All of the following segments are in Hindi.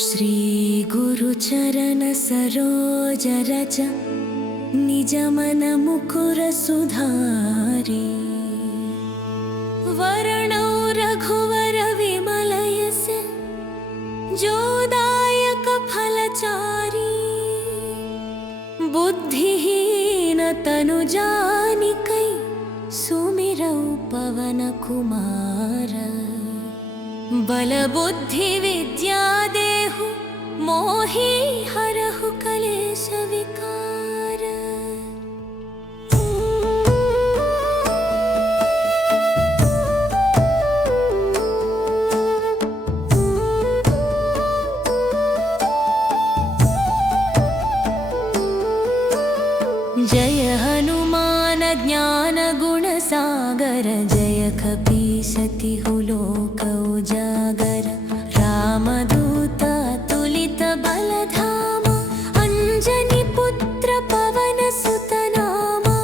श्री गुरुचरण सरोज रज निज मन मुकुर सुधारी वर्णौ रघुवर विमल यस जो दायक फलचारी बुद्धिहीन तनु जानिकै सुमिरौ पवन कुमार बल बुद्धि विद्या देहु मोहि हरहु कलेश विकार। जय हनुमान ज्ञान गुण सागर जय कपीसतिहु लोक उजागर रामदूत अतुलित बलधामा अंजनी पुत्र पवन सुत नामा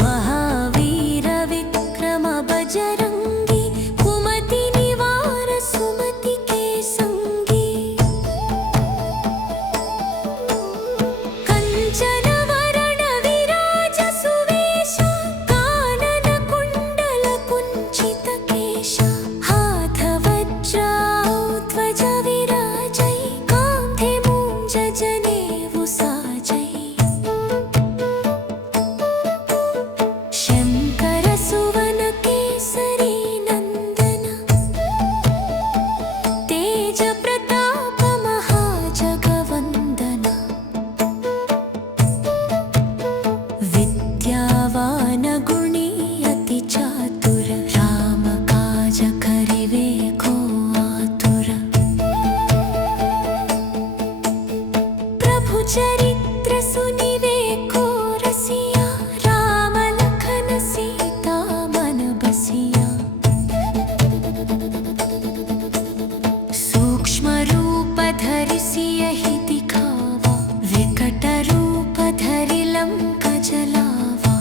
महावीर विक्रम बजरंगी कुमति निवार सुमति के संगी कंचन चरित्र सुनिवेको रसिया राम लखन सीता मन बसिया सूक्ष्म रूप धरि सियहि दिखावा विकट रूप धरि लंक जलावा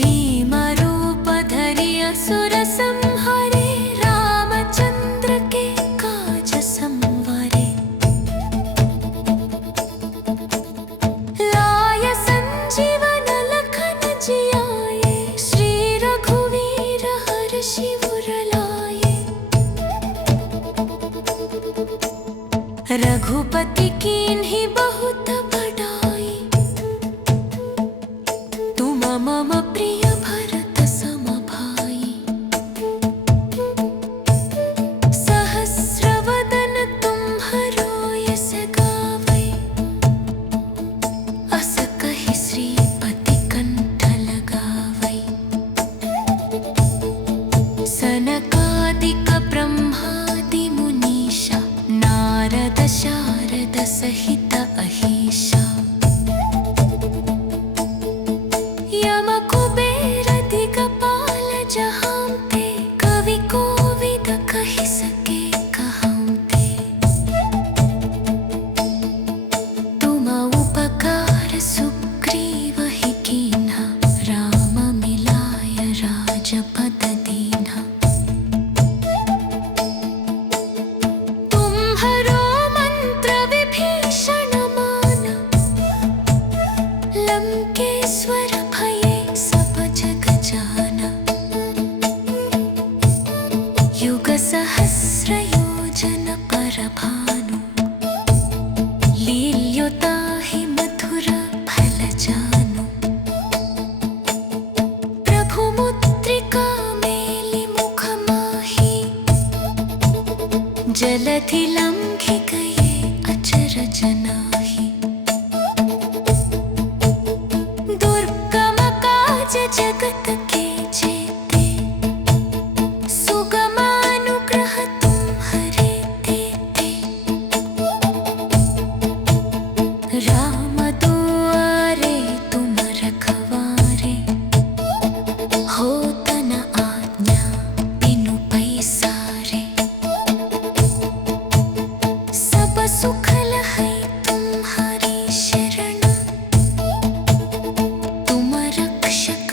भीम रूप धरि असुर संहारे रामचंद्र के काज रघुपति कीन्हि बहुत बड़ाई तुम मम प्रिय भरत सम भाई सहस्र वदन तुम्हरो यस गावै अस कहि श्रीपति कंठ लगावै सनकादिक ब्रह्मादि मुनीषा नारद शारद सहित अहीशा यम कुबेर दिगपाल जहांते कवि कोविद कहि सके कहांते तुम उपकार सुग्रीव ही कीन्हा राम मिलाय राजपद दीन्हा लंकेश्वर भये सब जग जाना युग सहस्र योजन पर भानु लील्योताहि मधुर फल जानु प्रभु मुद्रिका मेलि मुख माही जलधि लंघि गए अचरज नाहि दुर्गम काज जगत के जेते सुगम अनुग्रह तुम्हरे देते राम दुआरे तुम रखवारे होत न आज्ञा बिनु पैसारे सब सुख लहै तुम्हारी शरण तुम रक्षक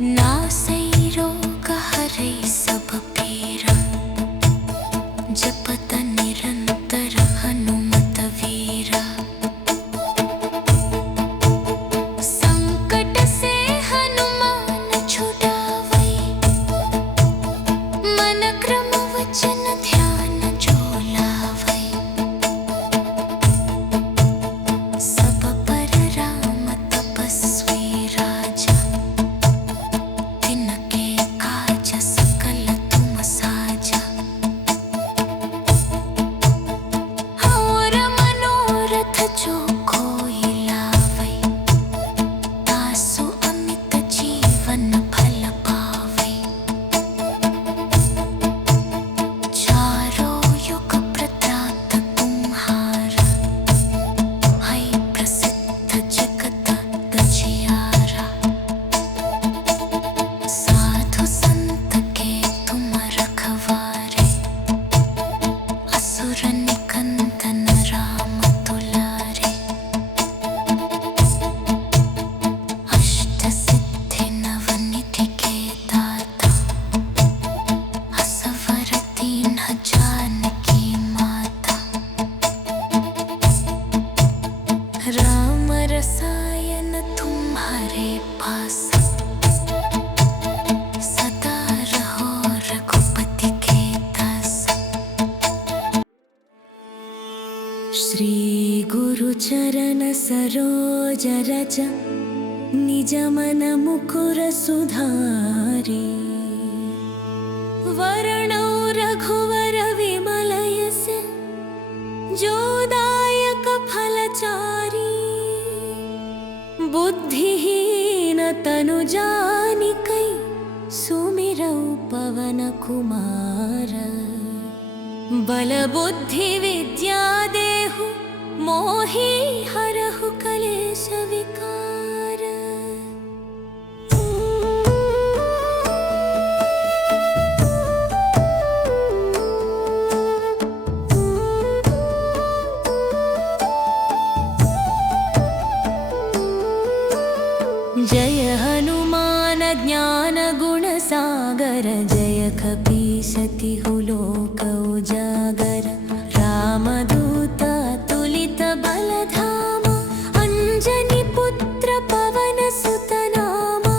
नासै रोग हरै सब पीरा जपत निरंतर हनुमत वीरा संकट से हनुमान छुड़ावै मन क्रम वचन ध्यान जो लावै सब पर राम तपस्वी राजा तिनके काज सकल तुम साजा और मनोरथ जो कोई लावै तासु अमित जीवन फल पावै चारों युग प्रताप तुम्हारा है प्रसिद्ध जगत दजियारा साधु संत के तुम रखवारे असुर निकंदन राम दुलारे अष्ट सिद्धि नवनिधि के दाता असवर दीन जानकी माता राम रसायन तुम्हारे पास सदा रहो रघुपति के दास श्री गुरु चरण सरोज रज निज मन मुकुर सुधारी वरणौ रघुवर विमल यस जो दायक फलचारी बुद्धिहीन तनु जानिकै सुमिरौ पवन कुमार बल बुद्धि विद्या देहु मोहि हरहु कलेश विकार जय हनुमान ज्ञान गुण सागर जय कपीसतिहु लोक उजागर रामदूत तुलित बलधामा अंजनी पुत्र पवन सुत नामा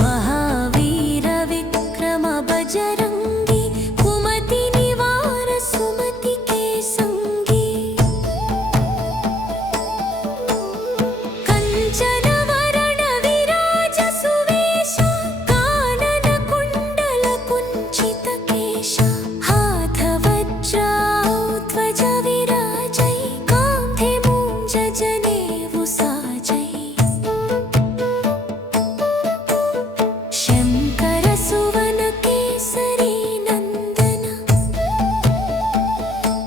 महावीर विक्रम बजरंगी कुमति निवार सुमति के संगी कंचन वरण विराज सुवेश कानन कुंडल कुंचित केश हाथ वज्र ध्वज विराजै कांधे मूंज जनेऊ साजै शंकर सुवन केसरी नंदन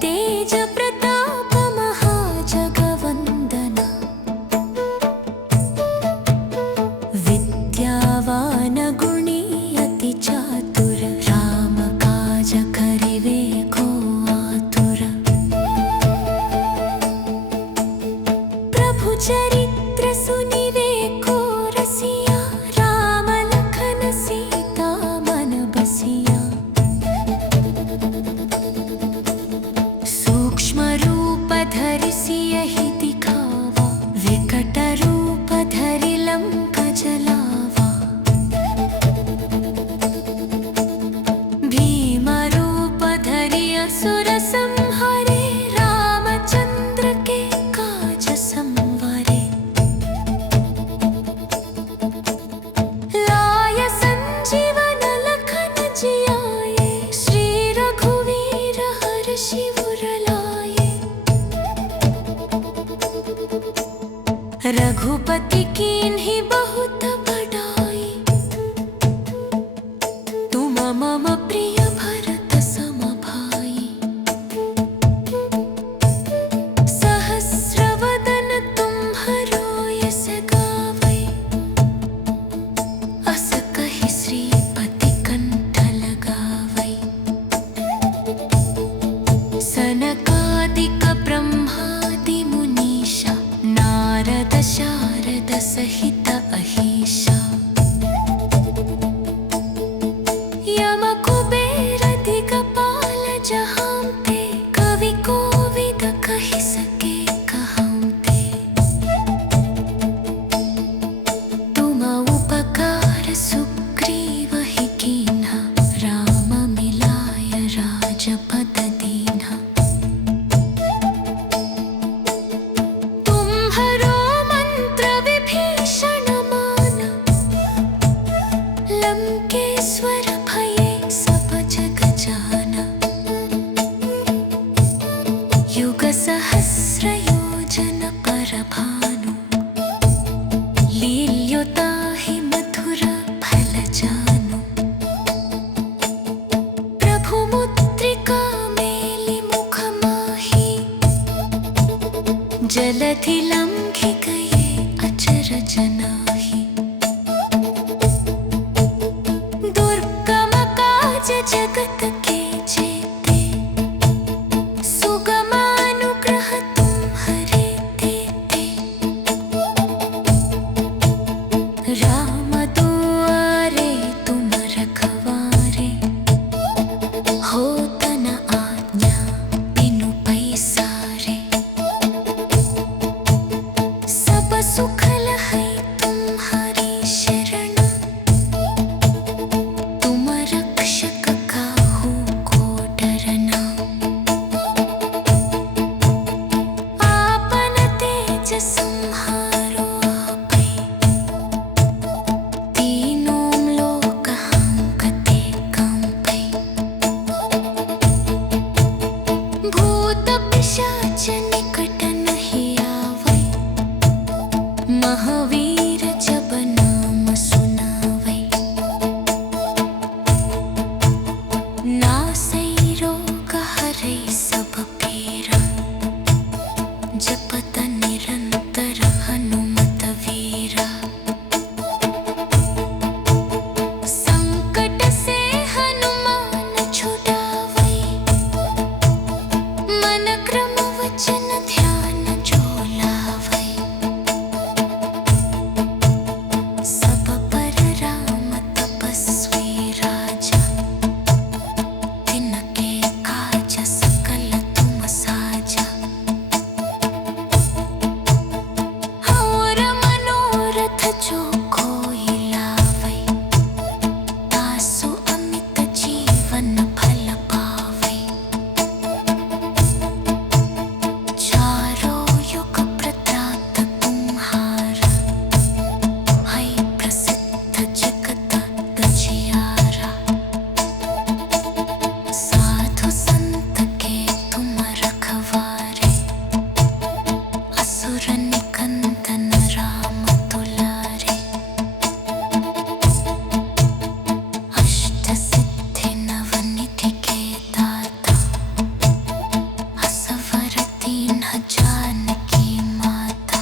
तेज प्रताप महाजगवंदन विद्यावान गुणी अति चातुर राम काज करिवे को आतुर प्रभु चरित्र सुनिवे को रसिया राम लखन सीता मन बसिया सूक्ष्म रूप धरि सियहि दिखावा विकट रूप धरि लंका जलावा भीम रूप धरि असुर संहारे रामचंद्र के काज संवारे लाय संजीवन लखन जियाए श्री रघुवीर हर्षि उर लाए रघुपति कीन्हि बहुत बड़ाई तुम मम प्रिय भरत सम भाई सहस्र वदन तुम्हरो यस गावै अस कहि श्रीपति कंठ लगावै सनकादिक ब्रह्मादि मुनीषा नारद शारद सहित अहिषा यम कुबेर दिगपाल जहाँ पे कवि कोविद कहि सके कहाँ ते तुम उपकार सुग्रीव ही कीन्हा राम मिलाय राजपद दीन्हा तुम्हरो मंत्र विभीषण माना लंकेश्वर भये सब जग जाना युग सहस्र योजन पर भानु लील्योताहि मधुर फल जानु प्रभु मुद्रिका मेलि मुख माही जलधि लंघि गए अचरज नाहि दुर्गम काज जगत के जेते सुगमानुग्रह तुम्हरे देते राम दुआरे तुम रखवारे होत न आज्ञा बिनु पैसारे सब सुख लहै तुम्हारी शरण तुम रक्षक काहू को डरना आपन तेज संहारो आपै तीनों लोक हांकते कांपै भूत पिशाच निकट नहीं आवै महावीर जब नाम सुनावै नासै रोग हरै सब पीरा जपत निरंतर हनुमत वीरा संकट से हनुमान छुड़ावै मन क्रम वचन ध्यान जो लावै सब पर राम तपस्वी राजा तिनके काज सकल तुम साजा और मनोरथ जो कोई लावै तासु अमित जीवन फल पावै चारों युग प्रताप तुम्हारा है प्रसिद्ध जगत गजियारा साधु संत के तुम रखवारे असुर निकंदन राम दुलारे अष्ट सिद्धि नवनिधि के दाता असवर दीन्ह जानकी माता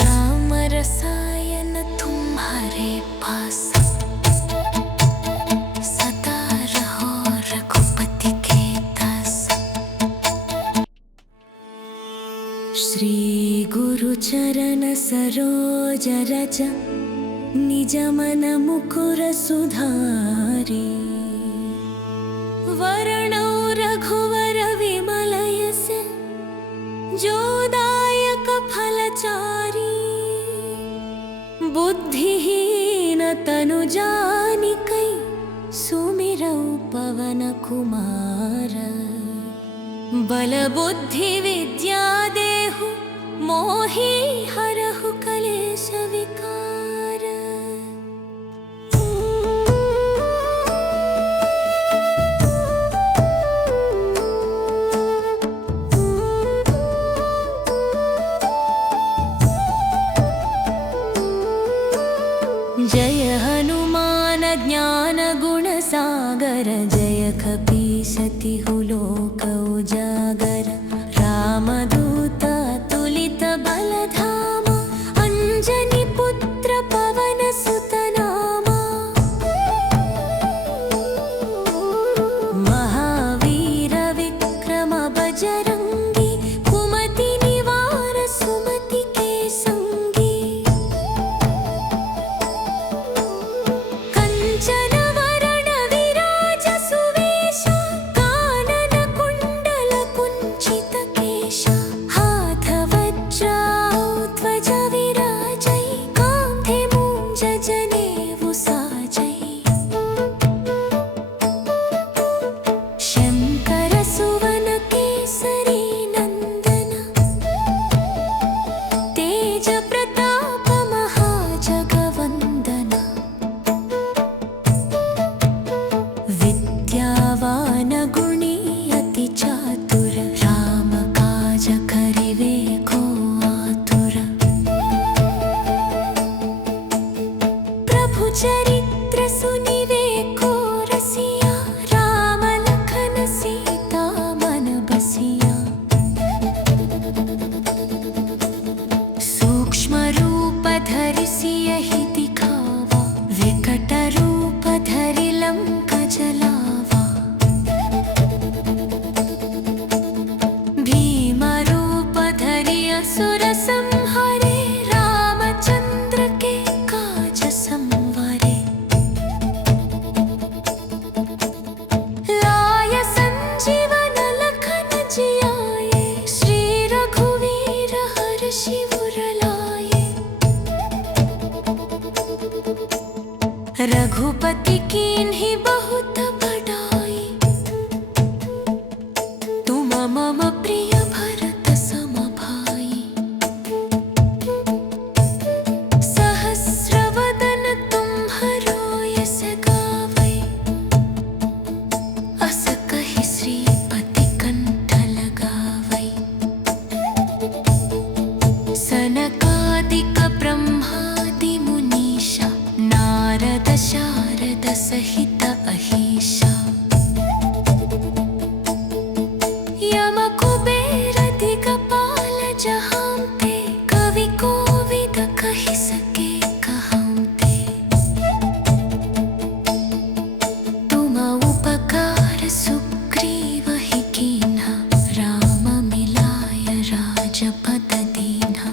राम रसायन तुम्हारे पास सदा रहो रघुपति के दास श्री गुरु चरण सरोज रज निज मन मुकुर सुधारी वर्णौ रघुवर विमल यस जो दायक फलचारी बुद्धिहीन तनु जानिकै सुमिरौ पवन कुमार बल बुद्धि विद्या देहु मोहि हरहु कलेश विकार जय हनुमान ज्ञान गुण सागर जय कपीसतिहु लोक उजागर रामदूत तुलित बलधामा अंजनी पुत्र पवन सुत नामा महावीर विक्रम बजरंगी कुमति निवार सुम असुर संहारे रामचंद्र के काज संवारे। लाय संजीवन लखन जियाए श्री रघुवीर हर्षि उर लाए। रघुपति कीन्ही बहुत बड़ाई तुम मम प्रिय भरत सम भाई। सहस्रवदन तुम्हरो यस गावै अस कहि श्रीपति कंठ लगावै। सनकादिक ब्रह्मादि मुनीषा नारद शारद सहित अहीशा। यम कुबेर दिगपाल जहांते कवि कोविद कहि सके कहांते। तुम उपकार सुग्रीव ही कीन्हा राम मिलाय राजपद दीन्हा।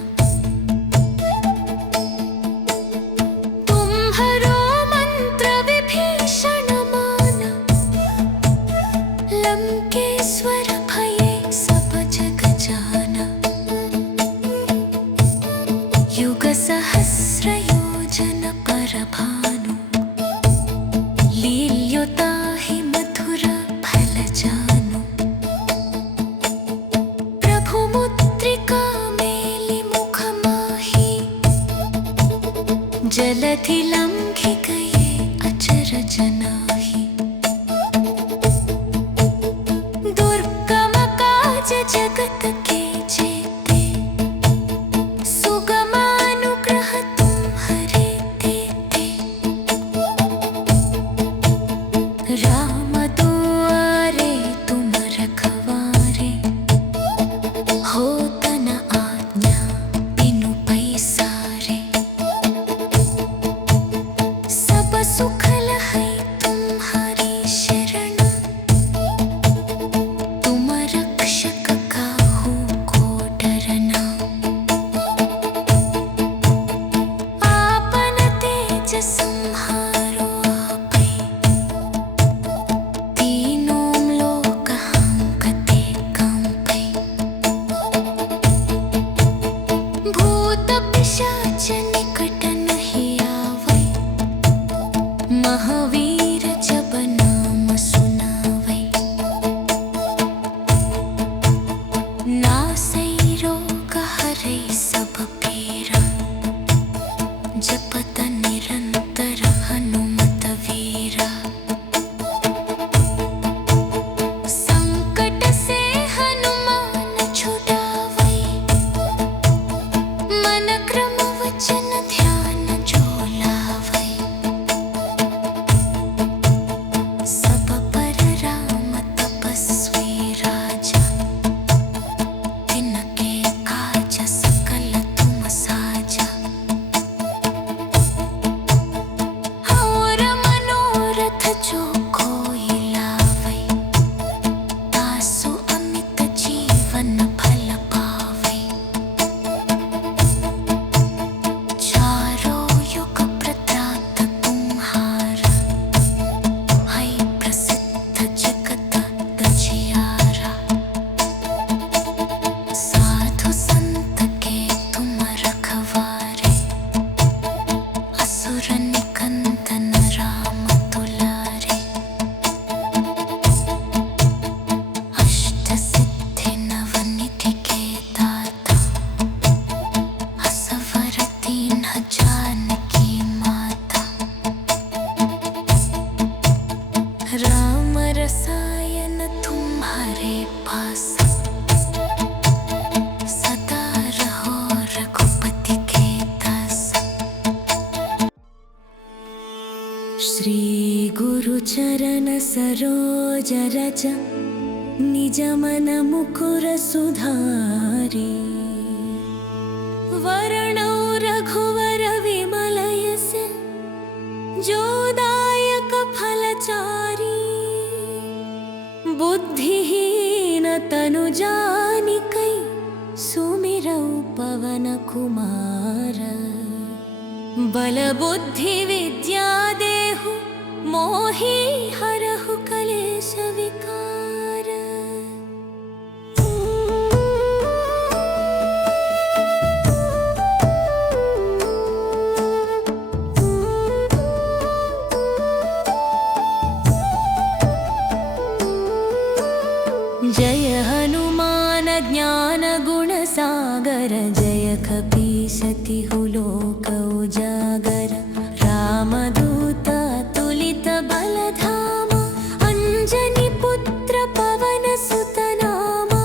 तुम्हरो मंत्र विभीषण माना लंकेश्वर भये सब जग जाना। युग सहस्र योजन पर भानु लील्योताहि मधुर फल जानु। प्रभु मुद्रिका मेलि मुख माही जलधि लंघि गए अचरज नाहि। दुर्गम काज जगत के जेते सुगम अनुग्रह तुम्हरे तेते। राम दुआरे तुम रखवारे होत न आज्ञा बिनु पैसारे। सब सुख लहै तुम्हारी शरण तुम रक्षक काहू को डरना। आपन तेज संहारो आपै तीनों लोक हांकते कांपै। भूत पिशाच निकट नहीं आवै महावीर जब नाम सुनावै। नासै रोग हरै सब पीरा जपत निरंतर हनुमत वीरा। संकट से हनुमान छुड़ावै मन क्रम वचन ध्यान जो लावै। सब पर राम तपस्वी राजा तिनके काज सकल तुम साजा। और मनोरथ जो कोई लावै तासु अमित जीवन फल पावै। चारों युग प्रताप तुम्हारा है प्रसिद्ध जगत गजियारा। साधु संत के तुम रखवारे असुर निकंदन राम दुलारे। अष्ट सिद्धि नवनिधि के दाता असवर दीन्ह जानकी माता। राम रसायन तुम्हारे पास सदा रहो रघुपति के दास। श्री गुरु चरण सरोज रज निज मन मुकुर सुधारी। वर्णौ रघुवर विमल यस जो दायक फलचारी। बुद्धिहीन तनु जानिकै सुमिरौ पवन कुमार। बल बुद्धि विद्या देहु मोहि हरहु कलेश विकार। जय हनुमान ज्ञान गुण सागर। जय कपीस तिहु लोक उजागर। रामदूत अतुलित बल धामा। अंजनी पुत्र पवन सुत नामा।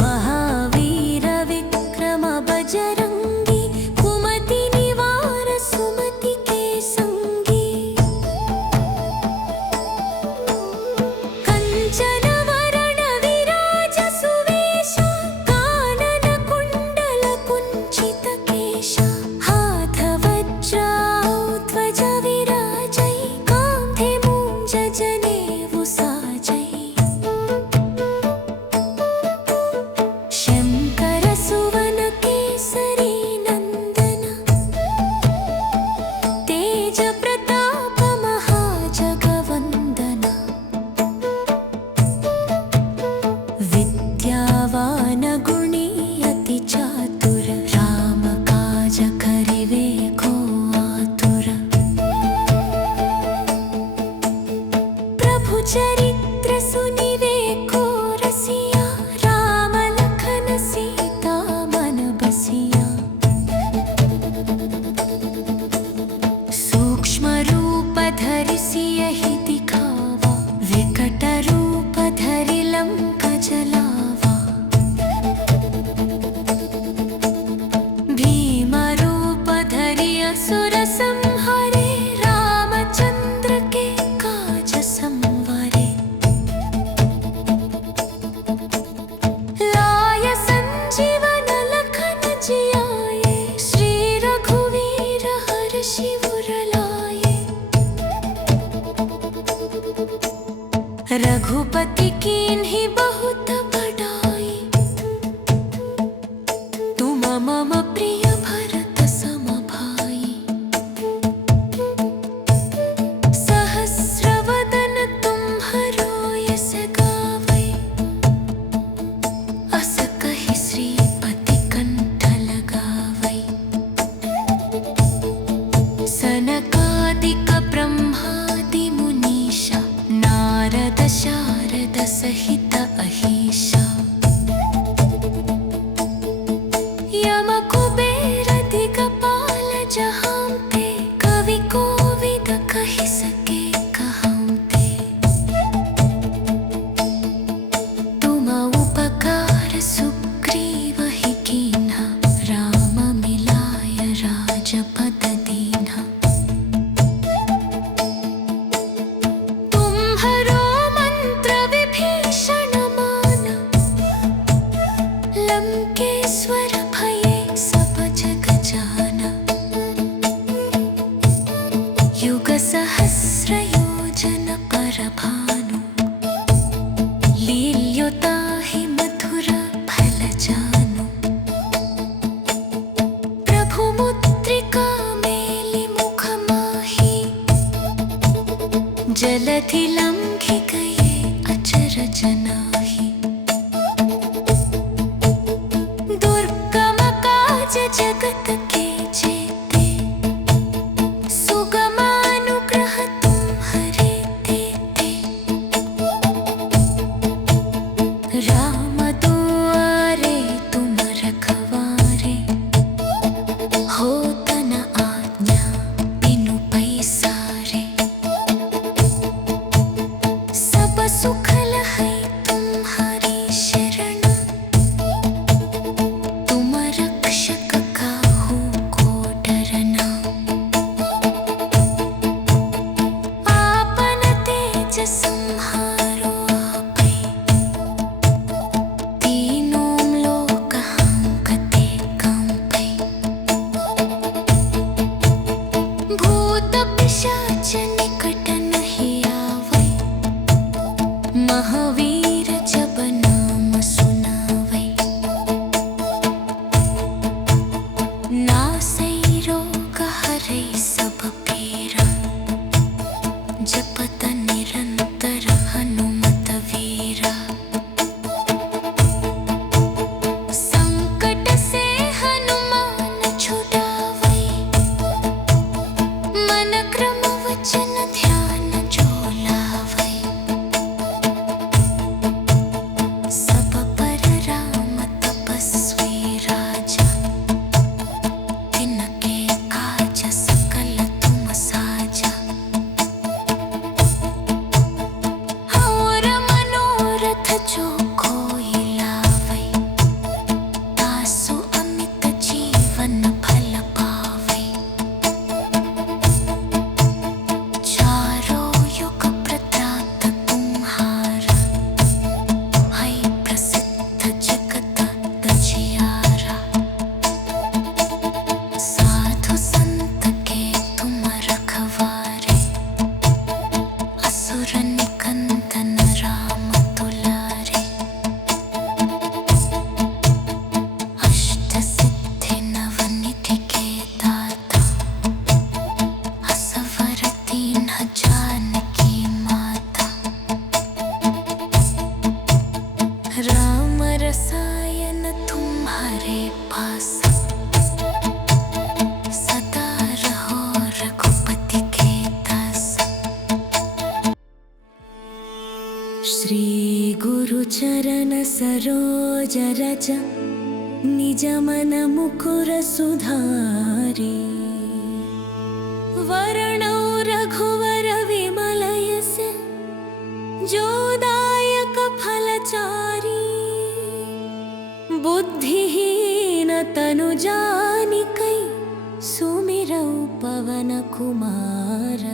महावीर विक्रम बजरंगी। कुमति निवार सुमति के संगी। कंचन वरण विराज सुवेश। कानन कुंडल कुंचित केश। हाथ वज्र ध्वज विराजै। कांधे मूंज जनेऊ साजै। शंकर सुवन केसरी नंदन। तेज प्रताप महाजगवंदन। विद्यावान गुणी अति चातुर। राम काज करिवे को आतुर। प्रभु चरित्र सुनिवे को रसिया। राम लखन सीता मन बसिया। सूक्ष्म रूप धरि सियहि दिखावा। विकट रूप धरि लंक जलावा। भीम रूप धरि असुर संहारे। रामचंद्र के काज संवारे। लाय संजीवन लखन जियाए। श्री रघुवीर हर्षि उर लाए। रघुपति कीन्हि बहुत बड़ाई। तुम मम प्रिय भरत सम भाई। सहस्र वदन तुम्हरो यस गावै। अस कहि श्रीपति कंठ लगावै। सनकादिक ब्रह्मादि मुनीषा। नारद शारद सहित अहीशा। यम कुबेर दिगपाल जहांते। कवि कोविद कहि सके कहांते। तुम उपकार सुग्रीव ही कीन्हा। राम मिलाय राजपद दीन्हा। तुम्हरो मंत्र विभीषण माना। लंकेश्वर भये सब जग जाना। युग सहस्र योजन पर भानु। लील्योताहि मधुर फल जानु। प्रभु मुद्रिका मेलि मुख माही। जलधि लंघि गए अचरज नाही। दुर्गम काज जगत के जेते। सुगम अनुग्रह तुम्हरे तेते। राम दुआरे तुम रखवारे। होत न आज्ञा बिनु पैसारे। रसायन तुम्हारे पास, सदा रहो रघुपति के दास। श्री गुरु चरण सरोज रज, निज मन मुकुर सुधारी। वर्णौ रघुवर विमल यस, जो दायक फलचारी। बुद्धिहीन तनु जानिकै, सुमिरौ पवन कुमार।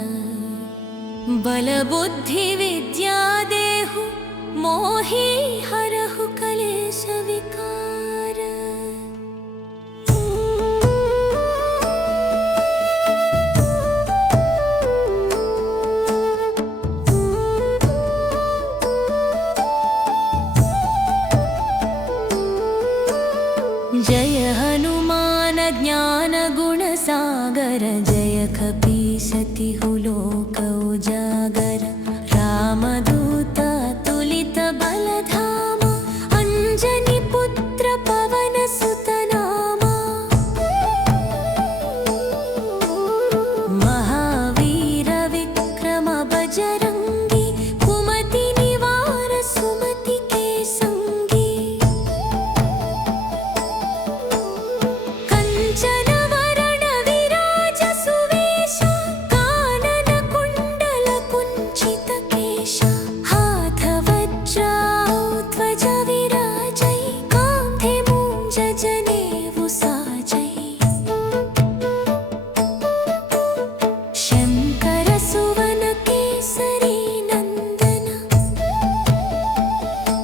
बल बुद्धि विद्या देहु, मोहि हरहु कलेश विकार। जय हनुमान ज्ञान गुण सागर, जय कपीसतिहु लोक उजागर। रामदूत अतुलित बल धामा, अंजनी पुत्र पवन सुत नामा। महावीर विक्रम बजरंगी, कुमति निवार सुमति के संगी। कंचन वरण विराज सुवेश, कानन कुंडल कुंचित केश। हाथ वज्र ध्वजा विराजै, कांधे मूंज जनेऊ साजै। शंकर सुवन केसरी नंदन,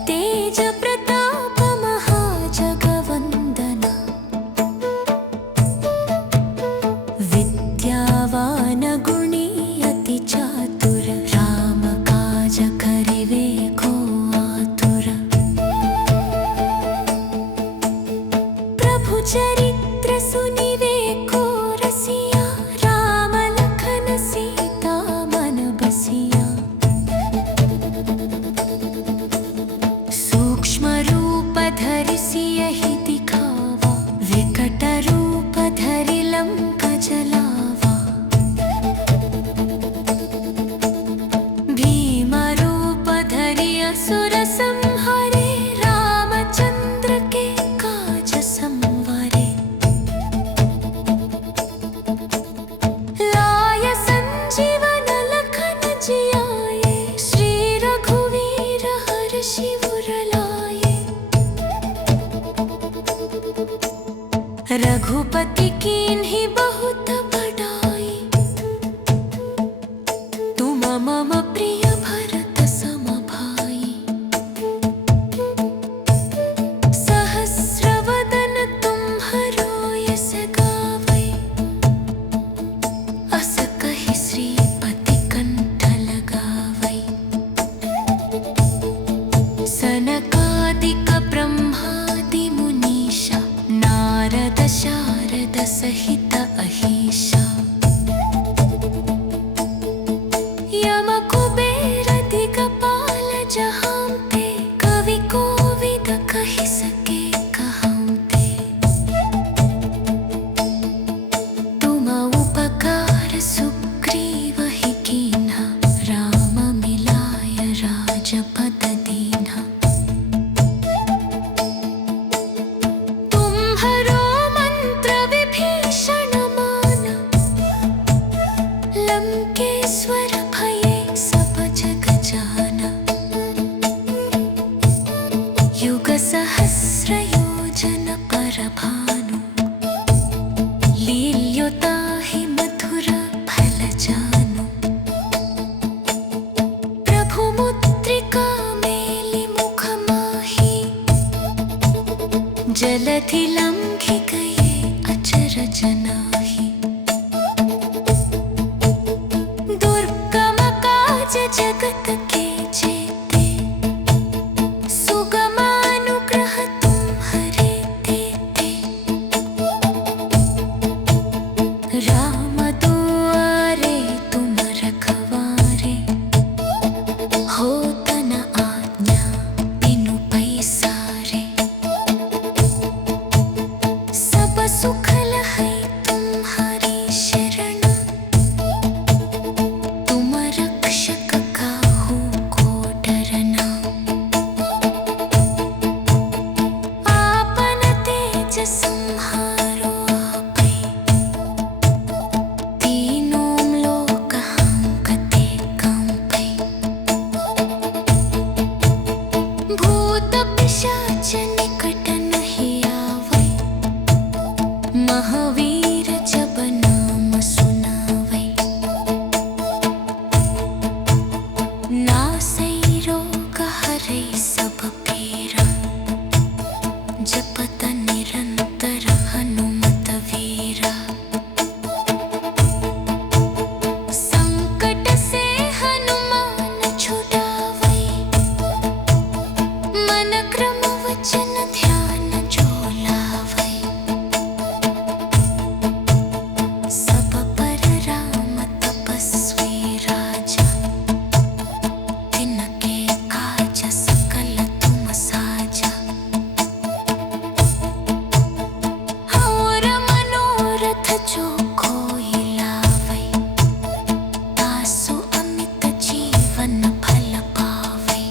तेज प्रताप महाजगवंदन। विद्यावान गुणी अति चातुर, राम काज करिवे को आतुर। प्रभु चरित्र सुनिवे को रसिया, राम लखन सीता मन बसिया। सूक्ष्म रूप धरि सियहि दिखावा, विकट रूप धरि लंका जलावा। भीम रूप धरि असुर संहारे, रामचंद्र के काज संवारे। लाय संजीवन लखन जियाए, श्री रघुवीर हर्षि उर लाए। रघुपति कीन्हि बहुत बड़ाई, तुम मम प्रिय भरत सम भाई। सहस्र वदन तुम्हरो यस गावै, अस कहि श्रीपति कंठ लगावै। सनकादिक ब्रह्मादि मुनीषा, नारद शारद सहित अहीशा। यम कुबेर दिगपाल जहांते, कवि कोविद कहि सके कहांते। तुम उपकार सुग्रीव ही कीन्हा, राम मिलाय राजपद दीन्हा। तुम्हरो मंत्र विभीषण माना, लंकेश्वर भये सब जग जाना। युग सहस्र योजन पर भानु, लील्योताहि मधुर फल जानु। प्रभु मुद्रिका मेलि मुख माही, जलधि लंघि गए अचरज नाही। दुर्गम काज जगत के जेते, सुगमानुग्रह तुम्हरे तेते। राम दुआरे तुम रखवारे, होत न आज्ञा बिनु पैसारे। जपत निरंतर हनुमत वीरा। संकट से हनुमान छुड़ावै, मन क्रम वचन ध्यान जो लावै। सब पर राम तपस्वी राजा, तिनके काज सकल तुम साजा। और मनोरथ जो कोई लावै, तासु अमित जीवन फल पावै।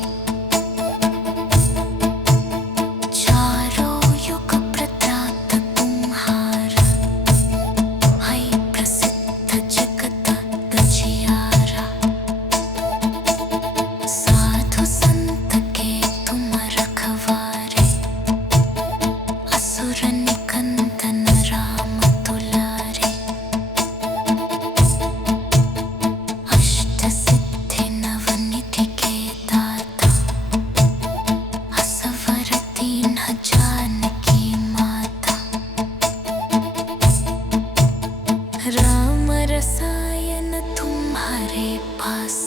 चारों युग प्रताप तुम्हारा, है प्रसिद्ध जगत तजियारा। साधु संत के तुम रखवारे, असुर निकंदन राम दुलारे। अष्ट सिद्धि नवनिधि के दाता, असवर दीन्ह जानकी माता। राम रसायन तुम्हारे पास,